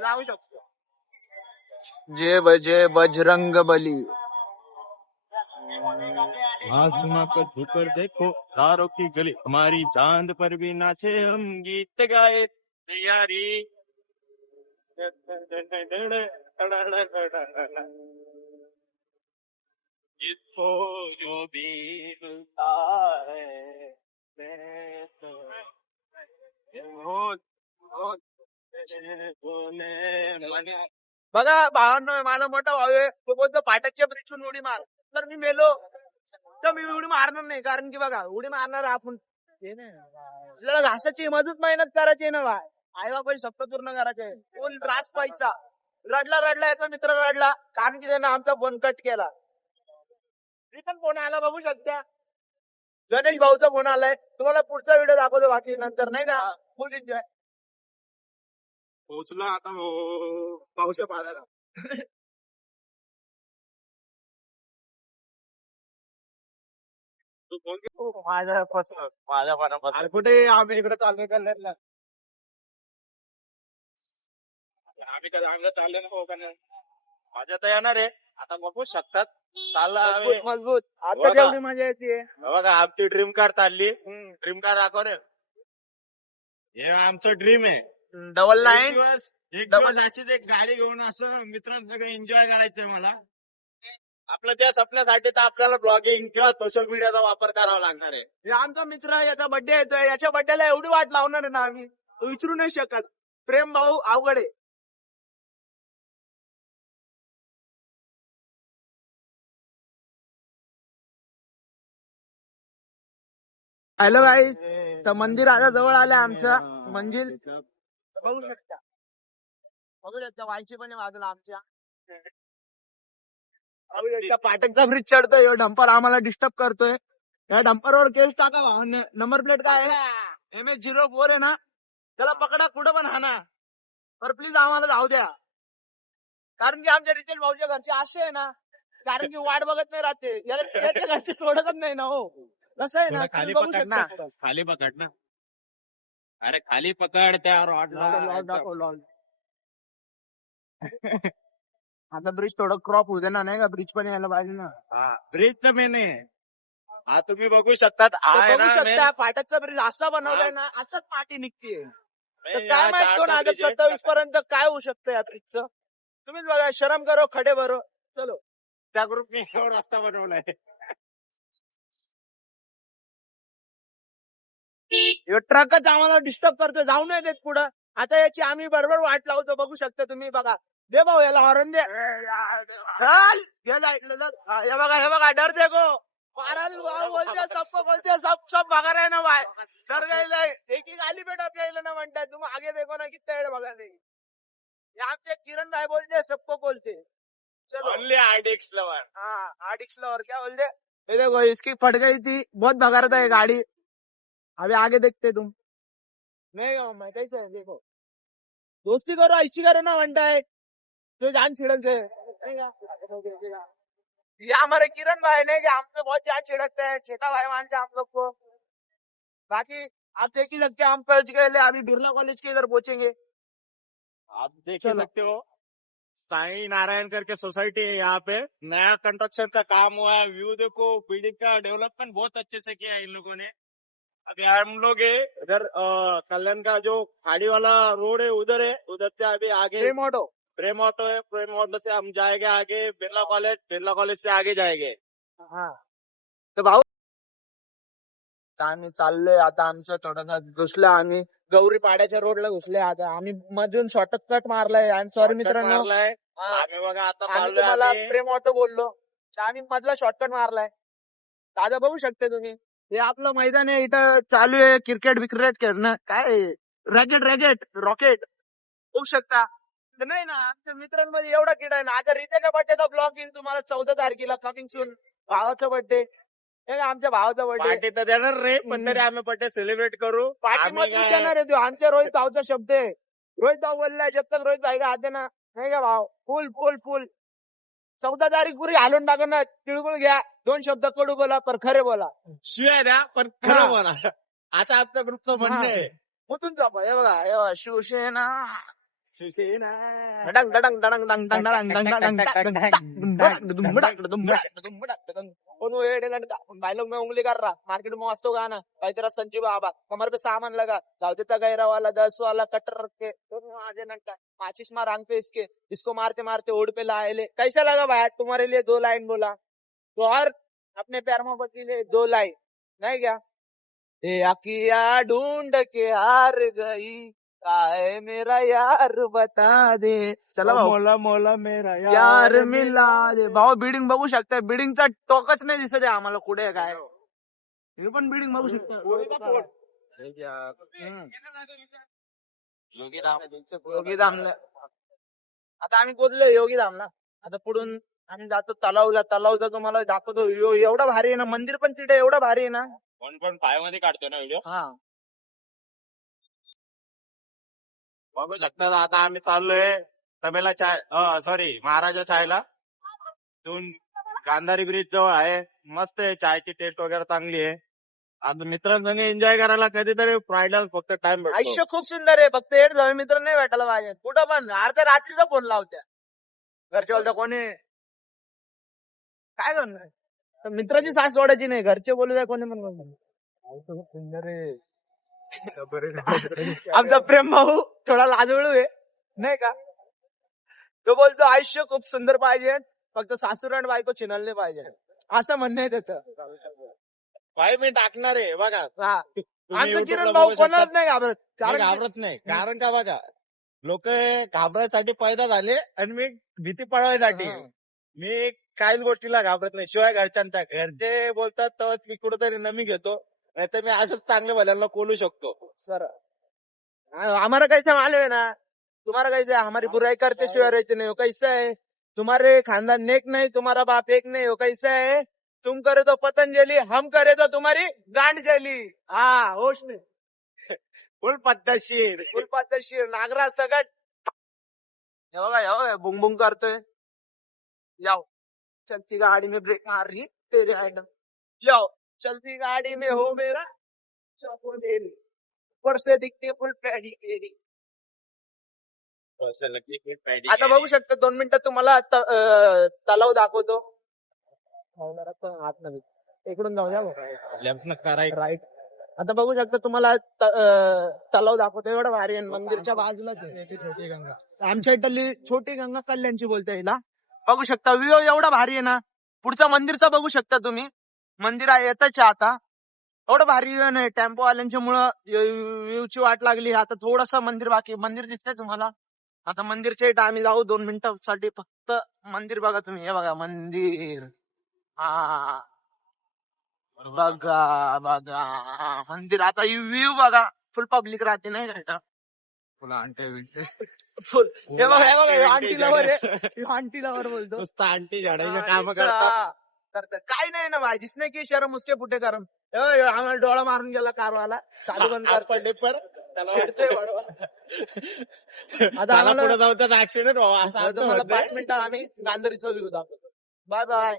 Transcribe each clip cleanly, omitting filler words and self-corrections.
जाऊ शकतो. जय बजय बजरंग बली. आसमां पर झुकर देखो तारों की गली, हमारी चांद पर भी नाचे हम गीत गाए तैयारी. जिसको जो भी मिलता है बघा भावांनो, माझा मोठा भाऊ आहे, तो बोलतो फाटकच्या ब्रिजून उडी मार. तर मी मेलो तर मी उडी मारणार नाही, कारण की बघा उडी मारणार आपण आपल्याला घासाची मजबूत मेहनत करायची ना बा. आई बापाची सप्त पूर्ण करायचे. फुल रास पैसा रडला याचा मित्र रडला, कारण की त्यानं आमचा फोन कट केला. रिटर्न फोन आला, बघू शकता. गणेश भाऊचा फोन आलाय. तुम्हाला पुढचा व्हिडिओ दाखवतो बाकी नंतर, नाही का. फुल एन्जॉय. पोहोचला आता पावसा पाण्याला. तू फोन माझ्या मनापासून कुठे आम्ही इकडे चाललोय कल्याणला. आम्ही चालले ना कल्याण. माझ्या तर येणार आहे, आता बघू शकतात. चालला मजबूत. आता बघा. जेवढी मजा येते बघा, आमची ड्रीम कार चालली. ड्रीम कार दाखव रे. हे आमचं ड्रीम आहे. डबल एक लाईन. दिवस अशीच एक गाडी घेऊन असं मित्रांसगळं एन्जॉय करायचंय मला. आपलं त्या सपन्यासाठी तर आपल्याला ब्लॉगिंग किंवा सोशल मीडियाचा वापर करावा लागणार आहे. हे आमचा मित्र, याचा बर्थडे येतोय. याच्या बर्थडेला एवढी वाट लावणार आहे ना आम्ही, विचारू नाही शकत. प्रेम भाऊ अवघड आहे. हॅलो गाईज, तर मंदिर आता जवळ आलं आमचं. मंजिल बघू शकता व्हायची पण आहे बाजूला आमच्या. पाटकचा ब्रिज चढतोय. ह्यो डंपर आम्हाला डिस्टर्ब करतोय. या डंपरवर केस टाका भावांनी. नंबर प्लेट काय आहे? MS04 आहे ना. त्याला पकडा कुठं पण हाना, पर प्लीज आम्हाला जाऊ द्या. कारण की आमच्या रितेश भाऊच्या घरचे असे आहे ना, कारण की वाट बघत नाही राहते. याच्या घरचे सोडतच नाही ना. हो, कसं आहे ना, खाली तुम्ही बघू पकड ना, शकता. खाली पकड ना. अरे खाली पकड त्या रॉडला. दाखव लॉल. आता ब्रिज थोडं क्रॉप होऊ दे ना, नाही का. ब्रिज पण यायला पाहिजे ना. ब्रिजचं मेन आहे. हा तुम्ही बघू शकतात. आहे बघू ना शकता फाटकचा ब्रिज असा बनवलाय ना, असंच माती निघते. तर main काय हा माहित शाळेचा bridge आहे. 2027 पर्यंत काय होऊ शकतं या ब्रिजचं. तुम्हीच बघा. शरम करो खडे भरो. चलो. त्या ग्रुपने रस्ता बनवलाय. ट्रकच आम्हाला डिस्टर्ब करतो, जाऊ नाही देत पुढं. आता याची आम्ही बरोबर वाट लावतो. बघू शकता तुम्ही. बघा, दे भाऊ याला हॉर्न दे. हे बघा डर देखो. बोलते सबको बोलते सब भगा रहे ना भाई. डर गए एक ही गाली पे डर गए ना म्हणताय. तुम्ही आगे देखो ना, किती वेळ बघा नाही. हे आमचे किरण भाई बोलते सबको बोलते. चलो ओनली आयडिक्स लवर. हाँ, आडिक्स लवर क्या बोलते. ये देखो इसकी फट गई थी, बहुत भगा रहा था ये गाड़ी. अभी आगे देखते तुम. नहीं मैं कैसे है, देखो दोस्ती करो, ऐसी करो ना म्हणता है. तो जान छिड़क से ये हमारे किरण भाई ने कि हम पे बहुत जान छिड़कते हैं. चेता भाई मानते हैं हम लोग को. बाकी आप देख ही सकते हैं, हम पहुंच गए. अभी बिरला कॉलेज के इधर पहुंचेंगे. आप देख ही सकते हो, साई नारायण करके सोसाइटी है. यहाँ पे नया कंस्ट्रक्शन का काम हुआ है. व्यू देखो, बिल्डिंग का डेवलपमेंट बहुत अच्छे से किया है इन लोगों ने. अभी हम लोग है इधर कल्याण का जो खाड़ी वाला रोड है उधर है. उधर से अभी आगे प्रेम ऑटो है. प्रेम ऑटो से हम जाएंगे आगे बिरला कॉलेज से आगे जाएंगे. हा. तर भाऊ आम्ही चाललोय आता. आमचं थोडासा घुसलो आम्ही गौरी पाड्याच्या रोडला घुसले. आता आम्ही मधून शॉर्टकट मारलाय. आणि सॉरी मित्रांनो, मारलाय. हा. आम्ही बघा आता आम्ही चाललोय तुम्हाला आम्ही. प्रेम ऑटो बोललो, तर आम्ही मधला शॉर्टकट मारलाय. दादा बघू शकते तुम्ही. हे आपलं मैदान आहे. इथं चालू आहे क्रिकेट खेळणं. काय रॅकेट रॉकेट होऊ शकता. तर नाही ना, आमच्या मित्रांमध्ये एवढा किडा आहे ना. आता रितेच्या बर्थडेचा ब्लॉग येईल तुम्हाला 14 तारखेला कमिंग सून. भावाचा बर्थडे, आमच्या भावाचा बर्थडे. पार्टी तर देणार रे, पण तरी आम्ही बर्थडे सेलिब्रेट करू. पार्टी आम्ही मत काय- देणार आहे. आमच्या रोहित भाऊचा शब्द आहे. रोहित भाऊ बोललाय, जब तक रोहित भाई का हात देना नाही का भाव. फुल 14 तारीख पुरी हालून टाकणार. तिळगुळ घ्या, 2 शब्द कडू बोला पर खरे बोला. शिवाय द्या पण हा. खरं बोला, असं आमच्या ग्रुपचं म्हणणं आहे. कुठून जा. हे बघा शिवसेना शिवसेना डंग डंग डंग डंग डंग डंग डंग डंग भाई लोग मैं उंगली कर रहा मार्केट में मस्त गाना भाई तेरा संजीव बाबा कमर पे सामान लगा गाँव देता गैरा वाला 10 वाला कट्टर रख के आजे नंटा माचिस मार आंख पे इसके इसको मारते मारते ओढ़ पे लाए ले कैसा लगा भाई तुम्हारे लिए 2 लाइन बोला तो और अपने प्यार मोहब्बत के लिए 2 लाइन नहीं क्या ए अकिया ढूंढ के हार गई काहे मेरा यार बता दे चला भाऊ मोला मोला मेरा यार मिला दे भाऊ बिल्डिंग बघू शकता बिल्डिंगचा टोकच नाही दिसत आहे आम्हाला कुठे आहे काय हे पण बिल्डिंग बघू शकता योगी धामला आता आम्ही पोहोचलो योगी धामला आता पुढून आम्ही जातो तलावला तलावचा तुम्हाला दाखवतो एवढा भारी आहे ना मंदिर पण तिथे एवढं भारी आहे ना 1.5 मध्ये काढतोय ना व्हिडिओ हा बघू शकता आता आम्ही चाललोय तबेला चाय सॉरी महाराजा चायला तिथून गांधारी ब्रिज जवळ आहे मस्त आहे चायची टेस्ट वगैरे चांगली आहे आता मित्रांसंग एन्जॉय करायला कधीतरी फ्रायडे फक्त टाइम भेटतो आयुष्य खूप सुंदर आहे फक्त एक जाऊ मित्र नाही भेटायला पाहिजे कुठं पण अर्ध्या रात्रीचा फोन लावत्या घरचे बोलता कोणी काय करणार तर मित्राची सास सोडायची नाही घरचे बोलू द्या कोणी पण खूप सुंदर आहे आमचा प्रेम भाऊ थोडा लाजळू आहे नाही का तो बोलतो आयुष्य खूप सुंदर पाहिजे फक्त सासूर आणि बायको चिनलले पाहिजे असं म्हणणं आहे त्याचं भाई मी टाकणार आहे बघा हा तुम्ही आमचं YouTube किरण ला भाऊ बघू शकता. कोणाच नाही घाबरत मी कारण घाबरत नाही कारण का बघा लोक घाबरायसाठी पैदा झाले आणि मी भीती पळवायसाठी हा. मी काहीच गोष्टीला घाबरत नाही शिवाय घरच्यांच्या घरचे बोलतात तर मी कुठेतरी नमी घेतो नाहीतर मी असंच चांगल्या भल्यांना कोलू शकतो सर हमारा कैसा मालूम है ना तुम्हारा कैसा है हमारी बुराई करते सिवाय रहते नहीं हो कैसा है तुम्हारे खानदान नेक नहीं तुम्हारा बाप एक नहीं हो कैसा है तुम करे तो पतंजलि हम करे तो तुम्हारी गांड जली हाँ होश में फुल पद्धतशीर फुल पद्धतशीर नागराज सगट हे बघा बुंग बुंग करतोय जाओ चलती गाड़ी में ब्रेक मार रही तेरे आइटम जाओ चलती गाड़ी में हो मेरा चौको दे रही ऊपर से दिखती फुल पैडी केरी आता बघू शकता 2 मिनिटात तुम्हाला तलाव दाखवतो इकडून जाऊया राईट आता बघू शकता तुम्हाला तलाव दाखवतो एवढं भारी आहे मंदिरच्या बाजूलाच आहे. छोटी गंगा आमच्या इथली छोटी गंगा कल्याणची बोलता येईल बघू शकता व्ह्यू एवढा भारी आहे ना पुढचा मंदिरचा बघू शकता तुम्ही मंदिर येतच आता एवढं भारी व्ह्यू नाही टेम्पो वाल्यांच्या मुळे व्ह्यूची वाट लागली आता थोडस मंदिर बाकी मंदिर दिसतंय तुम्हाला आता मंदिरच्या इथं आम्ही जाऊ 2 मिनिटांसाठी फक्त मंदिर बघा तुम्ही हे बघा मंदिर हा बघा बघा मंदिर आता व्ह्यू बघा फुल पब्लिक राहते नाही का फुल हे बघा आंटी लवर आहे आंटी लवर बोलतो नुसतं आंटी झाडायचं हा, काम नुसतं, करतात हा, करतात काय नाही ना भाई जिसने की शरम उसके फुटे करम आम्हाला डोळा मारून गेला कारवाला चालू बंद आपण डिपर छेडतोय वाढवा. आता त्याला आम्हाला पुढे जाऊ तर ऍक्सिडेंट व्हावा असं आमचं तुम्हाला म्हणणं आहे. 5 मिनिटात आम्ही गांधारीचा व्ह्यू दाखवतो बाय बाय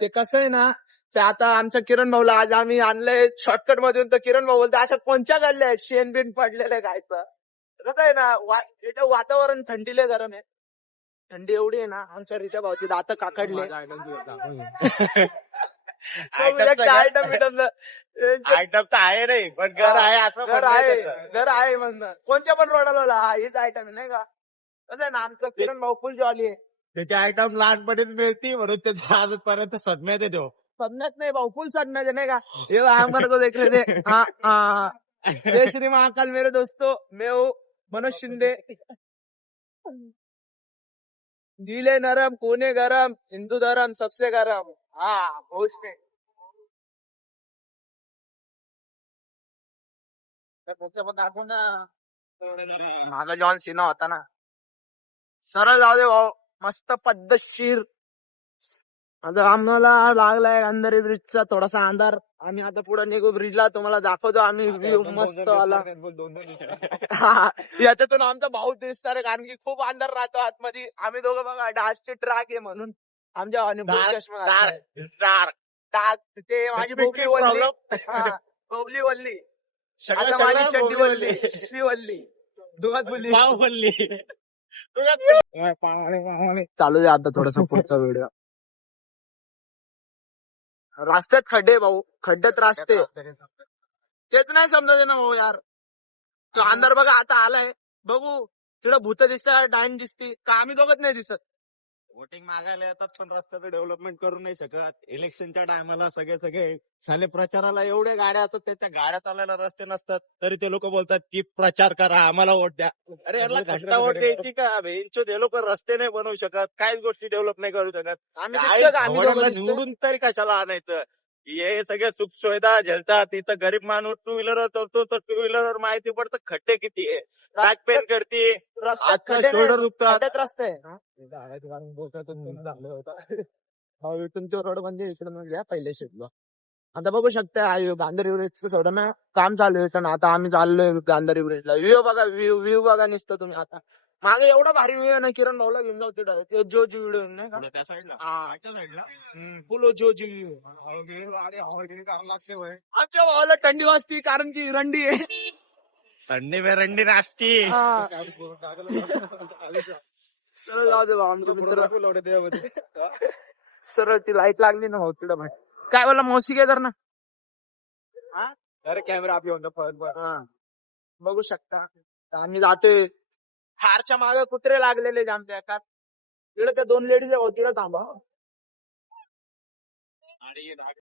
ते कसं आहे ना ते आता आमच्या किरण भाऊला आज आम्ही आणलंय शॉर्टकट मधून तर किरण भाऊ बोलतो अशा कोणत्या गल्ल्या आहेत शेण बिन पडलेलं खायचं कसं आहे ना इथं वातावरण थंडीले गरम आहे थंडी एवढी आहे ना आमच्या रित्या भाऊची दात काकडले आयटम आयटम तर आहे नाही पण घर आहे असं घर म्हणणं आहे आहे त्याचं. घर आहे म्हणणं कोणत्या पण रोडाला हा हीच आयटम आहे नाही का कसं आहे ना आमचं किरण भाऊ फुल जॉली आहे त्याची आयटम लहानपणीच मिळती म्हणून त्याचा आजपर्यंत सदम्यात येतो समजत नाही भाऊ फुल सदम्याचे नाही का ये हम करतो देख रहे थे हाँ जय श्री महाकाल मेरे दोस्तों मैं हूँ मनोज शिंदे गीले नरम कोने गरम हिंदू धर्म सबसे गरम हाँ होश में माझा जॉन सिना होता ना सरळ जाऊ दे भाऊ मस्त पद्धतशीर आता आम्हाला लागलाय अंधारी ब्रिजचा थोडासा अंधार आम्ही आता पुढे निघू ब्रिजला तुम्हाला दाखवतो आम्ही व्ह्यू मस्त आला हा, याच्यातून आमचा भाऊ दिसणार आहे कारण की खूप अंधार राहतो आतमध्ये आम्ही दोघं बघा डासची ट्रॅक आहे म्हणून आमच्या चष्मा घातलाय. डाक ते माझी बोबली वल्ली हा, बोबली वल्ली आता माझी चड्डी वल्ली पिशवी वल्ली दुगात बोलली पाव बोलली चालू दे आता थोडासा पुढचा व्हिडिओ. रस्त्यात खड्डे भाऊ, खड्ड्यात रस्ते तेच नाही समजायचं ना भाऊ यार. तो अंधार बघा आता आलाय, बघू तिकडं भूत दिसतात, डाईन दिसती का आम्ही दोघत नाही दिसत. वोटिंग मागायला येतात पण रस्त्याचं डेव्हलपमेंट करू नाही शकत. इलेक्शनच्या टायमाला सगळे साले प्रचाराला एवढ्या गाड्या असतात, त्याच्या गाड्या चालायला रस्ते नसतात, तरी ते लोक बोलतात की प्रचार करा, आम्हाला वोट द्या. अरे याला घंटा वोट द्यायची का? हे लोक रस्ते नाही बनवू शकत, काहीच गोष्टी डेव्हलप नाही करू शकत. आम्ही काय दिसतो का? आम्ही दोघं घोड्याला दिसतो? निवडून तरी कशाला आणायचं? हे सगळे सुख सुविधा झेलतात. इथं गरीब माणूस टू व्हीलरवर चालतो तर टू व्हीलरवर माहिती पडतं खड्डे किती आहे, बॅक पेन करते, रस्त्यात आजकाल खड्डे नाही, शोल्डर दुखतात. खड्ड्यात रस्ते तुमच्या रोड म्हणजे इकडे घ्या पहिले शिकलो. आता बघू शकता गांधारी ब्रिजचं थोडं ना काम चालू आहे, पण आता आम्ही चाललोय गांधारी ब्रिजला. व्ह्यू बघा, व्ह्यू बघा नुसतं तुम्ही. आता मागे एवढा भारी व्ह्यू ना, किरण भाऊला घेऊन जाऊ तिथं जोजी व्हिडिओ नाही का, पुढे त्या साईडला हा त्या साईडला फुल जोजी व्ह्यू. काम लागते होय. आमच्या भावाला थंडी वाजती कारण की रंडी आहे. थंडी बेरंडी नाचती. हा. सरळ जाऊ दे भाऊ, आमचं मित्र त्यामध्ये सरळ ती लाईट लागली ना भाऊ तिकडं भाई. काय बोला मौसी काय तर ना. अरे कॅमेरा आप येऊन हा. बघू शकता आम्ही जातोय. हारच्या मागे कुत्रे लागलेले आमच्या एका तिकडे त्या दोन लेडीज तिकडे थांबा.